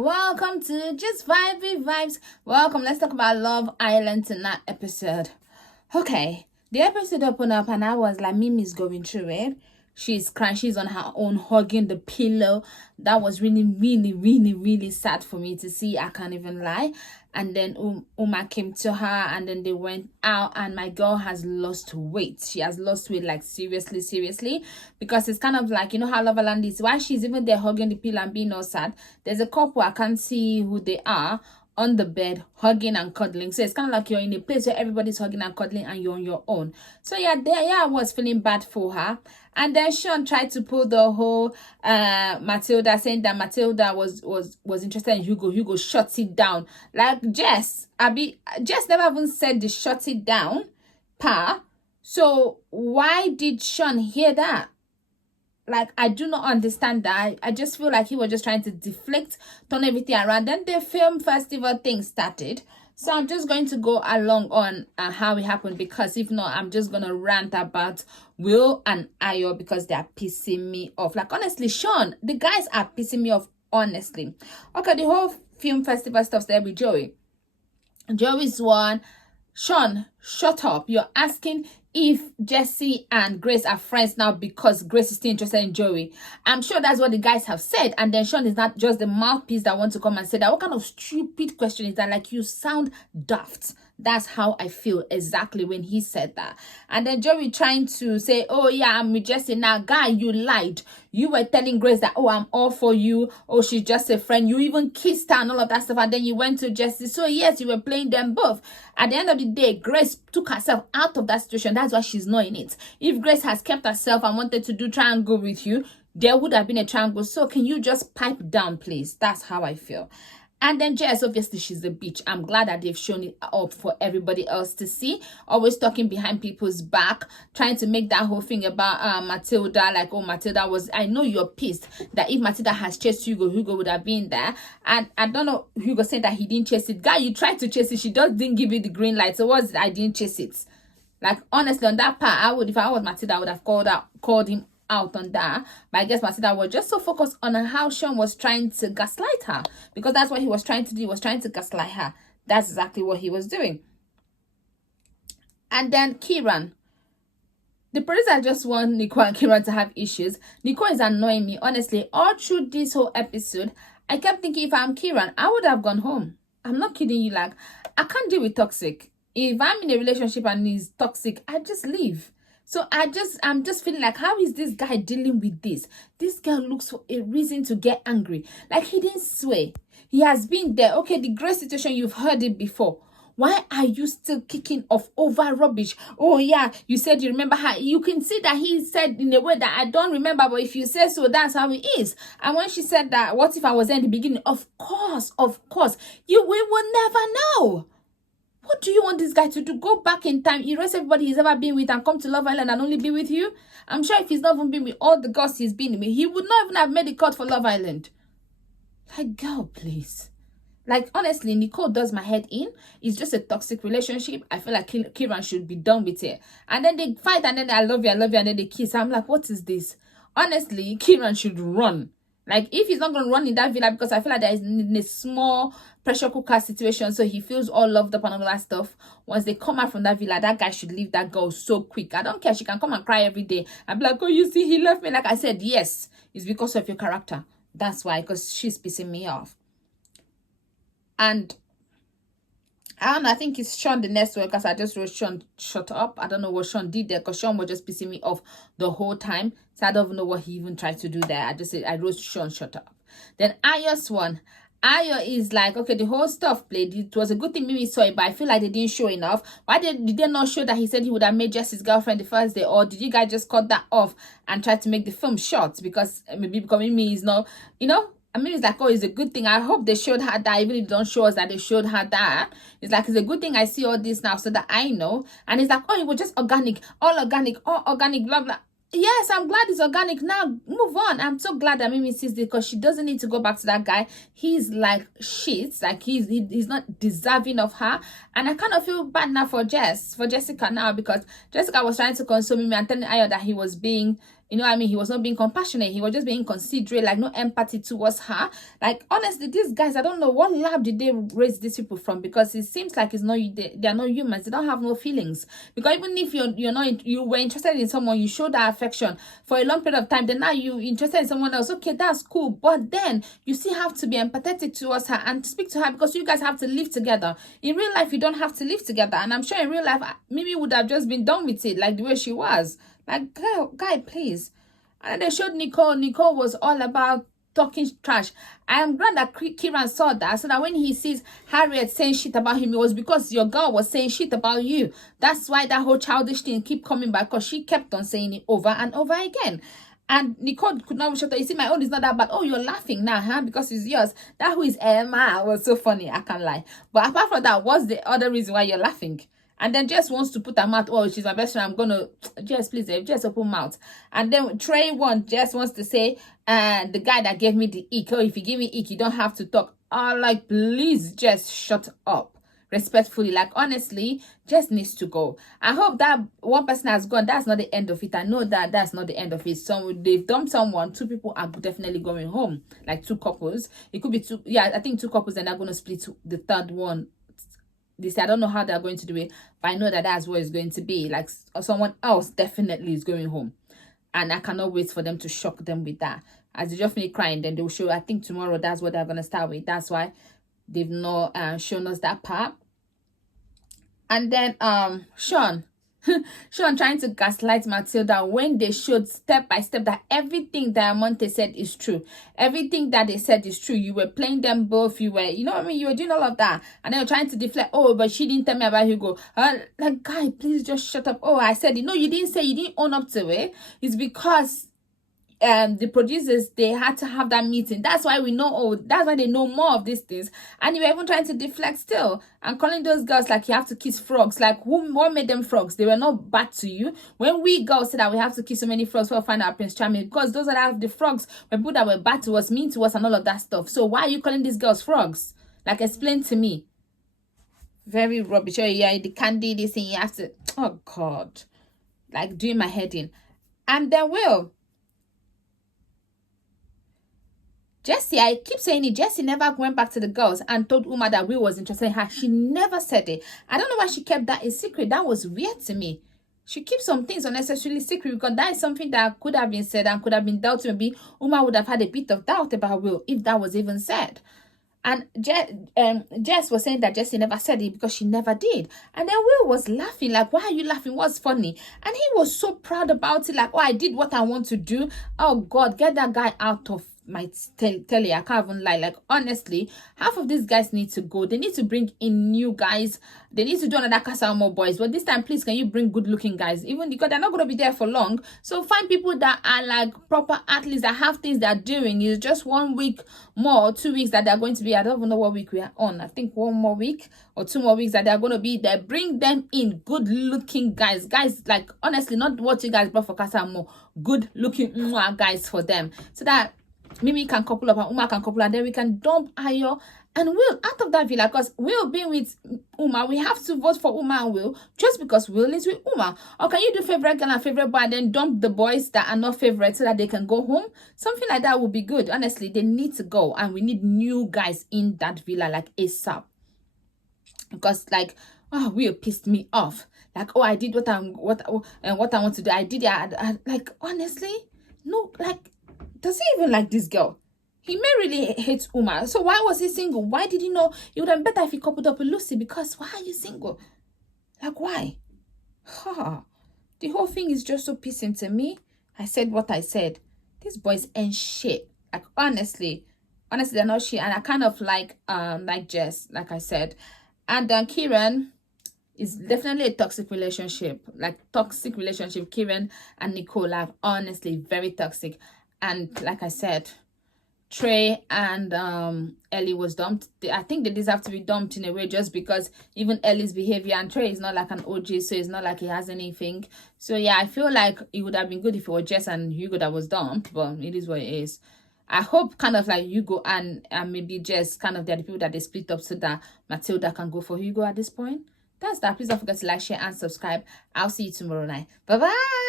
welcome to Just Vibey Vibes. Welcome. Let's talk about Love Island tonight episode. Okay, the episode opened up and I was like, Mimi's going through it. She's crying. She's on her own, hugging the pillow. That was really sad for me to see. I can't even lie. And then Uma came to her and then they went out and my girl has lost weight. She has lost weight, like seriously. Because it's kind of like, you know how Love Island is. While she's even there hugging the pillow and being all sad, there's a couple, I can't see who they are, on the bed hugging and cuddling. So it's kind of like you're in a place where everybody's hugging and cuddling and you're on your own. So I was feeling bad for her. And then Sean tried to pull the whole Matilda, saying that Matilda was interested in Hugo. Hugo shuts it down. Like Jess never even said the shut it down part. So why did Sean hear that? Like, I do not understand that. I just feel like he was just trying to deflect, turn everything around. Then the film festival thing started. So I'm just going to go along on how it happened, because if not, I'm just going to rant about Will and Ayo because they're pissing me off. Like, honestly, Sean, the guys are pissing me off, honestly. Okay, the whole film festival stuff there with Joey. Joey's one. Sean, shut up. You're asking if Jesse and Grace are friends now because Grace is still interested in Joey. I'm sure that's what the guys have said. And then Sean is not just the mouthpiece that wants to come and say that. What kind of stupid question is that? Like, you sound daft. That's how I feel exactly when he said that. And then Joey trying to say, oh yeah, I'm with Jesse. Now, guy, you lied. You were telling Grace that, oh, I'm all for you. Oh, she's just a friend. You even kissed her and all of that stuff. And then you went to Jesse. So yes, you were playing them both. At the end of the day, Grace took herself out of that situation. That's why she's not in it. If Grace has kept herself and wanted to do triangle with you, there would have been a triangle. So can you just pipe down, please? That's how I feel. And then Jess, obviously, she's a bitch. I'm glad that they've shown it up for everybody else to see. Always talking behind people's back, trying to make that whole thing about Matilda. Like, oh, Matilda was... I know you're pissed that if Matilda has chased Hugo, Hugo would have been there. And I don't know, Hugo said that he didn't chase it. Guy, you tried to chase it. She just didn't give you the green light. So what's it? I didn't chase it. Like, honestly, on that part, if I was Matilda, I would have called him out on that. But I guess Matilda was just so focused on how Sean was trying to gaslight her, because that's what he was trying to do. He was trying to gaslight her. That's exactly what he was doing. And then Kieran, the producer just want Nicole and Kieran to have issues. Nicole is annoying me, honestly. All through this whole episode, I kept thinking, if I'm Kieran, I would have gone home. I'm not kidding you. Like, I can't deal with toxic. If I'm in a relationship and he's toxic, I just leave. So I'm just feeling like, how is this guy dealing with this? This girl looks for a reason to get angry. Like, he didn't swear. He has been there. Okay, the Grace situation, you've heard it before. Why are you still kicking off over rubbish? Oh, yeah, you said you remember her. You can see that he said in a way that I don't remember, but if you say so, that's how it is. And when she said that, what if I was there in the beginning? Of course. We will never know. What do you want this guy to do? Go back in time, erase everybody he's ever been with and come to Love Island and only be with you? I'm sure if he's not even been with all the girls he's been with, he would not even have made the cut for Love Island. Like, girl, please. Like, honestly, Nicole does my head in. It's just a toxic relationship. I feel like Kieran should be done with it. And then they fight and then I love you, and then they kiss. I'm like, what is this? Honestly, Kieran should run. Like, if he's not going to run in that villa, because I feel like there is in a small pressure cooker situation, so he feels all loved up and all that stuff. Once they come out from that villa, that guy should leave that girl so quick. I don't care. She can come and cry every day. I'm like, oh, you see, he left me. Like I said, yes, it's because of your character. That's why, because she's pissing me off. And I don't know, I think it's Sean the next one, because I just wrote Sean, shut up. I don't know what Sean did there, because Sean was just pissing me off the whole time. So I don't even know what he even tried to do there. I wrote Sean, shut up. Then Ayo's one. Ayo is like, okay, the whole stuff played. It was a good thing Mimi saw it, but I feel like they didn't show enough. Why did they not show that he said he would have made Jesse's girlfriend the first day? Or did you guys just cut that off and try to make the film short? Because maybe because Mimi is not, you know, I mean, it's like, oh, it's a good thing. I hope they showed her that, even if they don't show us that they showed her that. It's like, it's a good thing I see all this now so that I know. And it's like, oh, it was just organic, all organic, blah, blah. Yes, I'm glad it's organic. Now, move on. I'm so glad that Mimi sees this, because she doesn't need to go back to that guy. He's like shit. Like, he's not deserving of her. And I kind of feel bad now for Jessica now, because Jessica was trying to console Mimi and telling Ayo that he was being You know what I mean? He was not being compassionate. He was just being considerate, like no empathy towards her. Like, honestly, these guys, I don't know what lab did they raise these people from, because it seems like it's not, they are not humans. They don't have no feelings. Because even if you're not, you were interested in someone, you showed that affection for a long period of time, then now you interested in someone else. Okay, that's cool. But then you still have to be empathetic towards her and speak to her, because you guys have to live together. In real life, you don't have to live together. And I'm sure in real life, maybe would have just been done with it, like the way she was. Like, girl, guy, please. And they showed Nicole. Nicole was all about talking trash. I am glad that Kieran saw that, so that when he sees Harriet saying shit about him, it was because your girl was saying shit about you. That's why that whole childish thing keep coming back, because she kept on saying it over and over again. And Nicole could not shut up. You see, my own is not that bad. Oh, you're laughing now, huh? Because it's yours. That who is Emma was so funny. I can't lie. But apart from that, what's the other reason why you're laughing? And then Jess wants to put her mouth, oh, she's my best friend, I'm gonna, Jess, please, Jess, open mouth. And then Trey Jess wants to say, the guy that gave me the ick, oh, if you give me ick, you don't have to talk. Oh, like, please, Jess, shut up. Respectfully, like, honestly, Jess needs to go. I hope that one person has gone. That's not the end of it. I know that that's not the end of it. So they've dumped someone. 2 people are definitely going home, like 2 couples. It could be 2, yeah, I think 2 couples, and they're going to split the 3rd one. This, I don't know how they're going to do it, but I know that that's what it's going to be. Like, someone else definitely is going home, and I cannot wait for them to shock them with that. As they just finish crying, then they'll show, I think tomorrow, that's what they're going to start with. That's why they've not shown us that part. And then Sean trying to gaslight Matilda, when they showed step by step that everything Diamante said is true. Everything that they said is true. You were playing them both. You were, you know what I mean? You were doing all of that. And then you're trying to deflect. Oh, but she didn't tell me about Hugo. Like, guy, please just shut up. Oh, I said it. No, you didn't say, you didn't own up to it. It's because the producers, they had to have that meeting. That's why we know, oh, that's why they know more of these things. And you were even trying to deflect still and calling those girls like you have to kiss frogs. Like, what made them frogs? They were not bad to you. When we girls said that we have to kiss so many frogs, we'll find our Prince Charming, because those are the frogs were people that were bad to us, mean to us, and all of that stuff. So why are you calling these girls frogs? Like, explain to me. Very rubbish. Oh yeah, the candy, this thing, you have to, oh God, like doing my head in. And then Jessie, I keep saying it, Jessie never went back to the girls and told Uma that Will was interested in her. She never said it. I don't know why she kept that a secret. That was weird to me. She keeps some things unnecessarily secret, because that is something that could have been said and could have been dealt with. Maybe Uma would have had a bit of doubt about Will if that was even said. And Jess was saying that Jessie never said it because she never did. And then Will was laughing, like, why are you laughing? What's funny? And he was so proud about it, like, oh, I did what I want to do. Oh, God, get that guy out of my telly. I can't even lie. Like, honestly, half of these guys need to go. They need to bring in new guys. They need to do another Casa More boys. But this time, please, can you bring good looking guys? Even because they're not going to be there for long. So find people that are like proper athletes, that have things they're doing. It's just 1 week more or 2 weeks that they're going to be. I don't even know what week we are on. I think 1 more week or 2 more weeks that they're going to be there. Bring them in, good looking guys. Guys, like, honestly, not what you guys brought for Casa More. Good looking guys for them. So that Mimi can couple up and Uma can couple, and then we can dump Ayo and Will out of that villa, because Will being with Uma, we have to vote for Uma and Will just because Will is with Uma. Or can you do favorite girl and favorite boy and then dump the boys that are not favorite so that they can go home? Something like that would be good. Honestly, they need to go, and we need new guys in that villa like ASAP. Because like, oh, Will pissed me off. Like, oh, I did what I want to do. I did it. I like, honestly, no, like, does he even like this girl? He may really hate Uma. So why was he single? Why did he know? It would have been better if he coupled up with Lucy. Because why are you single? Like, why? Huh. The whole thing is just so pissing to me. I said what I said. These boys ain't shit. Like, honestly, they're not shit. And I kind of like Jess, like I said. And Kieran is definitely a toxic relationship. Like, toxic relationship. Kieran and Nicole are honestly very toxic. And like I said, Trey and Ellie was dumped. I think they deserve to be dumped in a way, just because even Ellie's behavior, and Trey is not like an OG, so it's not like he has anything. So yeah, I feel like it would have been good if it was Jess and Hugo that was dumped, but it is what it is. I hope kind of like Hugo and maybe Jess, kind of they're the people that they split up so that Matilda can go for Hugo at this point. That's that. Please don't forget to like, share, and subscribe. I'll see you tomorrow night. Bye-bye.